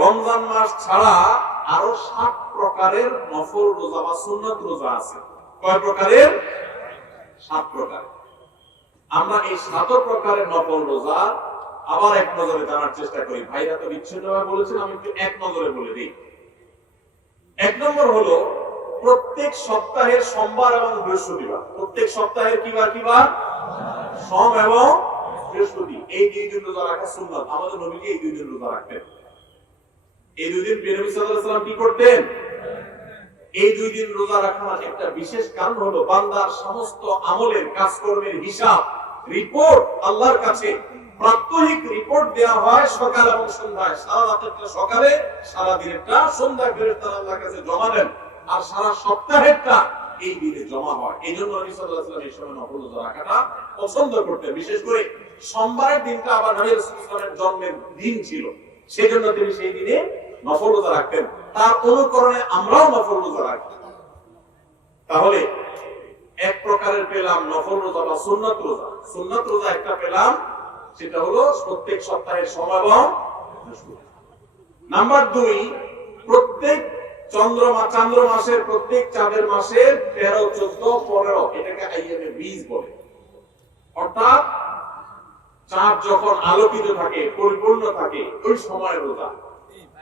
রমজান মাস ছাড়া আরো 7 প্রকারের নফল রোজা বা সুন্নাত রোজা আছে। কয় প্রকারের? 7 প্রকার। আমরা এই 7 প্রকারের নফল রোজা আবার এক নজরে জানার চেষ্টা করি। ভাইরা তো বিচ্ছিন্নভাবে বলেছেন, আমি একটু এক নজরে বলে দিই। 1 নম্বর হলো প্রত্যেক সপ্তাহের সোমবার এবং বৃহস্পতিবার। প্রত্যেক সপ্তাহের কি বার? সোম এবং বৃহস্পতি, এই 2 দিন রোজা রাখা সুন্নাত। আমাদের নবীজি এই 2 দিন রোজা রাখতেন। এই 2 দিন নবী সাল্লাল্লাহু আলাইহি ওয়াসাল্লাম কি করতেন? এই 2 দিন রোজা রাখার একটা বিশেষ কারণ হলো বান্দার সমস্ত আমলের কাজকর্মের হিসাব রিপোর্ট আল্লাহর কাছে প্রাত্যহিক রিপোর্ট দেওয়া হয় সকাল এবং সন্ধ্যায়। সারা রাতেরটা সকালে, সারা দিনেরটা সন্ধ্যায় ফেরেশতারা আল্লাহর কাছে জমা দেন, আর সারা সপ্তাহেরটা এই দিনে জমা হয়। এই জন্য নবী সাল্লাল্লাহু আলাইহি ওয়াসাল্লাম এই সময় নফল রোজা রাখাটা পছন্দ করতেন। বিশেষ করে সোমবারের দিনটা আবার নবী সাল্লাল্লাহু আলাইহি ওয়াসাল্লামের জন্মের দিন ছিল, সেজন্য তিনি সেই দিনে নফল রোজা রাখতেন। তার অনুকরণে আমরাও নফল রোজা রাখি। তাহলে এক প্রকারের পেলাম নফল রোজা বা সুন্নাত রোজা। সুন্নাত রোজা একটা পেলাম, সেটা হলো প্রত্যেক সপ্তাহের সোম এবং বৃহস্পতি। নাম্বার 2, প্রত্যেক চন্দ্র মাসের প্রত্যেক চাঁদের মাসের 13, 14, 15 এটাকে আইয়ামে বীজ বলে। অর্থাৎ চাঁদ যখন আলোকিত থাকে, পরিপূর্ণ থাকে, ওই সময় রোজা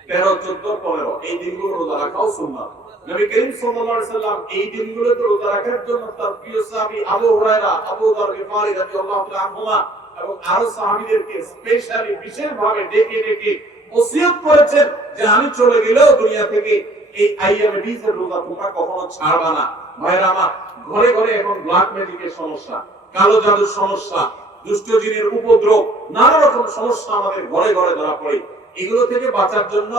13, 14, 15 এই দিনগুলো রোজা রাখাও সুন্নাত। নবী করিম সাল্লাল্লাহু আলাইহি সাল্লাম এই দিনগুলোতে রোজা রাখার জন্য তার প্রিয় সাহাবী আবু হুরায়রা, আবু যর গিফারি রাদিয়াল্লাহু তাআলা আনহুমা এবং আরো সাহাবীদেরকে স্পেশালি বিশেষভাবে ডেকে ডেকে ওসিয়ত করেছেন যে আমি চলে গেলেও দুনিয়া থেকে এই আইয়ামে বীজের রোজা তোমরা কখনো ছাড়বা না। ভাইরা আমার, ঘরে ঘরে এখন ব্ল্যাক ম্যাজিকের সমস্যা, কালো জাদুর সমস্যা, দুষ্ট জিনের উপদ্রব, নানা রকম সমস্যা আমাদের ঘরে ঘরে ধরা পড়ে। এগুলো থেকে বাঁচার জন্য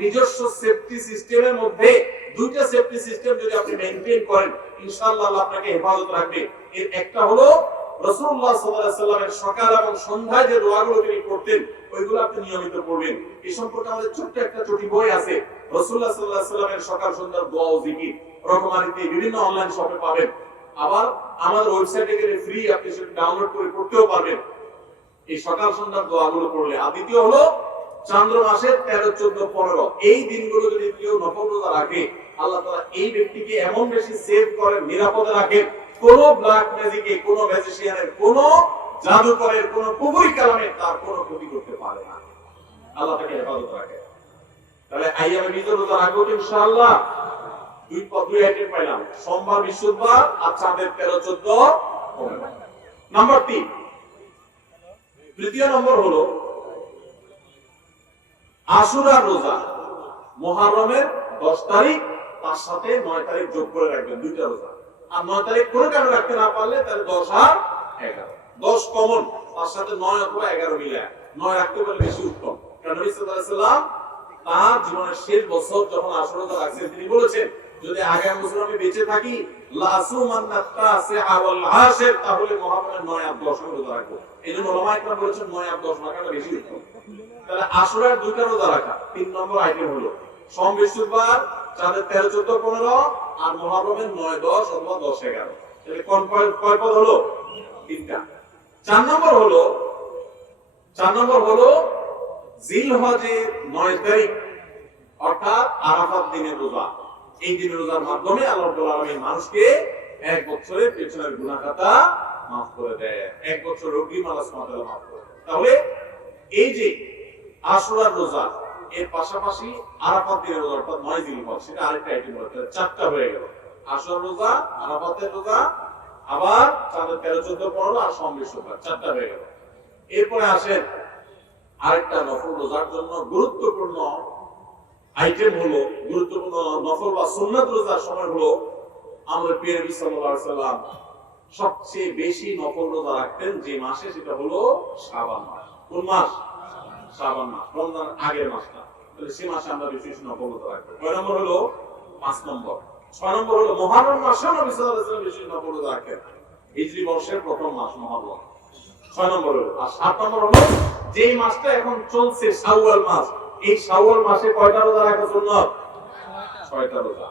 নিজস্ব সেফটি সিস্টেমের মধ্যে 2টা সেফটি সিস্টেম যদি আপনি মেইনটেইন করেন, ইনশাআল্লাহ আল্লাহ আপনাকে হেফাজত রাখবে। এর একটা হলো রাসূলুল্লাহ সাল্লাল্লাহু আলাইহি ওয়াসাল্লামের সকাল এবং সন্ধ্যায় যে দোয়াগুলো তিনি করতেন, ওইগুলো আপনি নিয়মিত পড়বেন। এই সম্পর্কে আমাদের ছোট্ট একটা ছোটি বই আছে, রাসূলুল্লাহ সাল্লাল্লাহু আলাইহি ওয়াসাল্লামের সকাল সন্ধ্যার দোয়া ও জিকির, রকমারিতে বিভিন্ন অনলাইন শপে পাবেন। আবার আমাদের ওয়েবসাইটে গেলে ফ্রি আপনি সেটা ডাউনলোড করে পড়তেও পারবেন এই সকাল সন্ধ্যার দোয়াগুলো পড়লে। আর দ্বিতীয় হলো চন্দ্র মাসের 13, 14, 15 এই দিনগুলো যদি কেউ নফল রোজা রাখে, আল্লাহ তাআলা এই ব্যক্তিকে এমন বেশি সেভ করেন, নিরাপদে রাখেন, কোন ব্ল্যাক ম্যাজিকে, কোন ম্যাজিশিয়ানের, কোন জাদুকরের, কোন কুফরি কালামের তার কোনো ক্ষতি করতে পারে না। আল্লাহ তাকে হেফাজত রাখে। তাহলে আইয়ামে বীজের রোজা রাখবো ইনশাআল্লাহ। 2 আইটেম পাইলাম, সোমবার, বৃহস্পতিবার আর চাঁদের 13, 14, 15। নাম্বার 3, তৃতীয় নম্বর হলো আশুরা রোজা। মুহররমের 10 তারিখ, তার সাথে 9 তারিখ যোগ করে রাখবেন, 2টা রোজা। আর 9 তারিখ করে কেন রাখতে না পারলে তাহলে 10 আর 11, 10 কমন, তার সাথে 9 অথবা 11 মিলে 9 রাখতে পারলে বেশি উত্তম। কারণ নবী সাল্লাল্লাহু আলাইহি ওয়াসাল্লাম তার জীবনের শেষ বছর যখন আশুরা রোজা রাখছেন, তিনি বলেছেন যদি আগামী বছর আমি বেঁচে থাকি লাসুমান্না তাসিআ ওয়াল আশির, তাহলে মুহররমের 9 আর 10 রোজা রাখবো। এজন্য উলামায়ে কেরাম বলেছেন 9 আর 10 রাখাটা বেশি উত্তম। তাহলে আশুরার 2টা রোজা রাখা 3 নম্বর আইটেম হলো সোম, বৃহস্পতিবার, চাঁদের 13, 14, 15 আর মুহররমের 9, 10 অথবা 10, 11। তাহলে কয় পদ হলো? 3টা। 4 নম্বর হলো জিলহজের 9 তারিখ অর্থাৎ আরাফাত দিনের রোজা। এই দিনের রোজার মাধ্যমে আল্লাহ রাব্বুল আলামিন মানুষকে 1 বছরের পেছনের গুনাহ খাতা মাফ করে দেয়, 1 বছর অগ্রিম আল্লাহ সুবহানাহু ওয়া তাআলা মাফ করে। তাহলে এই যে আশুরার রোজা, এর পাশাপাশি আরাফাত দিনের রোজা অর্থাৎ 9 জিলহজ, সেটা আরেকটা আইটেম হলো। 4টা হয়ে গেল, আশুরার রোজা, আরাফাতের রোজা, আবার চাঁদের 13, 14, 15 আর সোম, বৃহস্পতিবার, 4টা হয়ে গেল। এরপরে আসেন আরেকটা নফল রোজার জন্য গুরুত্বপূর্ণ আইটেম হলো, গুরুত্বপূর্ণ নফল বা সুন্নাত রোজার সময় হলো আমাদের প্রিয় নবী সাল্লাল্লাহু আলাইহি ওয়াসাল্লাম সবচেয়ে বেশি নফল রোজা রাখতেন যে মাসে, সেটা হলো শাবান মাস। কোন মাস? শাবান মাস, রমজান আগের মাসটা। তাহলে সেই মাসে আমরা বেশি বেশি নফল রোজা রাখবো। 9 নম্বর হলো 5 নম্বর। 6 নম্বর হলো মুহররম মাসে নবী সাল্লাল্লাহু আলাইহি ওয়াসাল্লাম বেশি নফল রোজা রাখতেন। হিজরি বর্ষের প্রথম মাস মুহররম। 6 নম্বর হলো। আর 7 নম্বর হলো যেই মাসটা এখন চলছে শাওয়াল মাস, এই শাওয়াল মাসে কয়টা রোজা রাখা সুন্নাত? 6টা রোজা।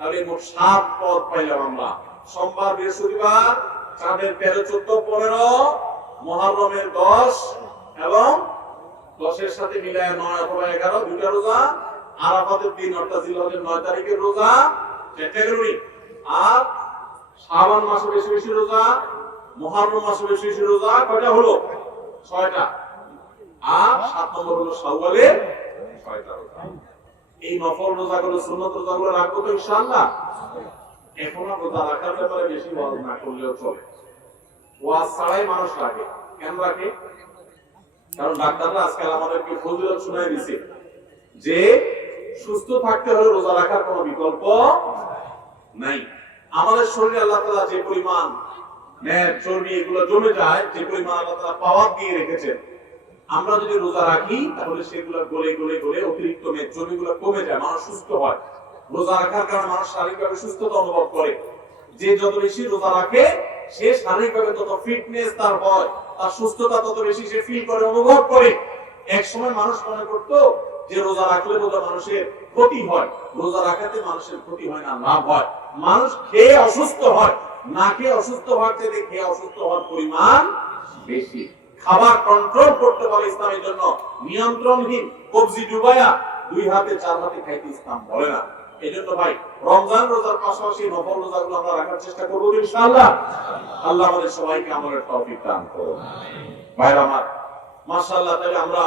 তাহলে মোট 7 পদ পাইলাম আমরা। সোমবার, বৃহস্পতিবার, চাঁদের 13, 14, 15, মুহররমের 10 এবং 10-এর সাথে মিলায় 9 অথবা 11 দুইটা রোজা, আরাফাতের দিন অর্থাৎ জিলহজের 9 তারিখের রোজা 4টা ক্যালোরি, আর শাবান মাসে বেশি বেশি রোজা, মুহররম মাসে বেশি বেশি রোজা কয়টা হলো? 6টা। আর 7 নম্বর হলো শাওয়ালের 6টা রোজা। এই নফল রোজাগুলো সুন্নত রোজাগুলো রাখবো তো ইনশাআল্লাহ। এখন রোজা রাখার ব্যাপারে বেশি ওয়াজ না করলেও চলে। ওয়াজ ছাড়াই মানুষ রাখে। কেন রাখে? কারণ ডাক্তাররা আজকাল আমাদেরকে ফজিলত শোনায় দিছে যে সুস্থ থাকতে হলে রোজা রাখার কোনো বিকল্প নাই। আমাদের শরীরে আল্লাহ তাআলা যে পরিমাণ মেদ চর্বি এগুলো জমে যায়, যে পরিমাণ আল্লাহ তাআলা পাওয়ার দিয়ে রেখেছেন, আমরা যদি রোজা রাখি তাহলে সেগুলো গলে গলে গলে অতিরিক্ত মেদ চর্বিগুলো কমে যায়, মানুষ সুস্থ হয়। রোজা রাখার কারণে মানুষ শারীরিকভাবে সুস্থতা অনুভব করে। যে যত বেশি রোজা রাখে সে শারীরিকভাবে তত ফিটনেস তার হয়, তার সুস্থতা তত বেশি সে ফিল করে, অনুভব করে। এক সময় মানুষ মনে করতো যে রোজা রাখলে বোধহয় মানুষের ক্ষতি হয়। রোজা রাখাতে মানুষের ক্ষতি হয় না, লাভ হয়। মানুষ খেয়ে অসুস্থ হয়, না খেয়ে অসুস্থ হওয়ার চেয়ে খেয়ে অসুস্থ হওয়ার পরিমাণ বেশি। খাবার কন্ট্রোল করতে পারে ইসলামের জন্য নিয়ন্ত্রণহীন কবজি ডুবায়া 2 হাতে 4 হাতে খাইতে ইসলাম বলে না। এজন্য ভাই রমজান রোজার পাশাপাশি নফল রোজাগুলো আমরা রাখার চেষ্টা করব ইনশাআল্লাহ। আল্লাহ আমাদের সবাইকে আমলের তৌফিক দান করুন। ভাইরা আমার, মাশাআল্লাহ, তাহলে আমরা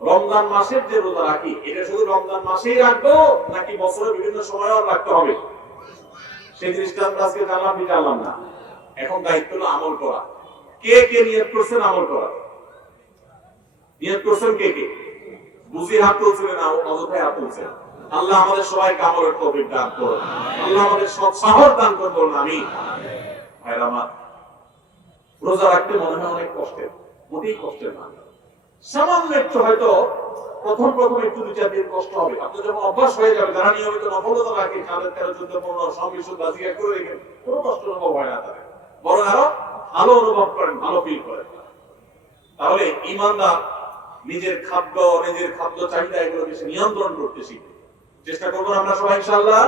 রমজান মাসের যে রোজা রাখি এটা শুধু রমজান মাসেই রাখবো নাকি বছরের বিভিন্ন সময়ও রাখতে হবে? সেই জিনিসটা আমরা আজকে জানলাম কি জানলাম না? এখন দায়িত্ব হলো আমল করা। কে কে নিয়ত করছেন আমল করা? নিয়ত করছেন কে কে? বুঝি হাত তুলছিলেন না অযথায় হাত তুলছেন? আল্লাহ আমাদের সবাইকে আমলের তৌফিক দান করুন। আল্লাহ আমাদের সৎ সাহস দান করুন। আমিন। ভাইরা আমার, রোজা রাখতে মনে হয় অনেক কষ্টের, মোটেই কষ্টের না। সামান্য একটু হয়তো প্রথম একটু 2-4 দিন কষ্ট হবে। আপনি যখন অভ্যাস হয়ে যাবে, যারা নিয়মিত নফল রোজা রাখে 4, 13, 14, 15 সংমিশ্রণ বাজিয়া করে রেখে কোনো কষ্ট অনুভব হয় না তাদের, বরং আরো ভালো অনুভব করেন, ভালো ফিল করেন। তাহলে ইমানদার নিজের খাদ্য চাহিদা এগুলো বেশি নিয়ন্ত্রণ করতে শিখবে। চেষ্টা করবো আমরা সবাই ইনশাআল্লাহ।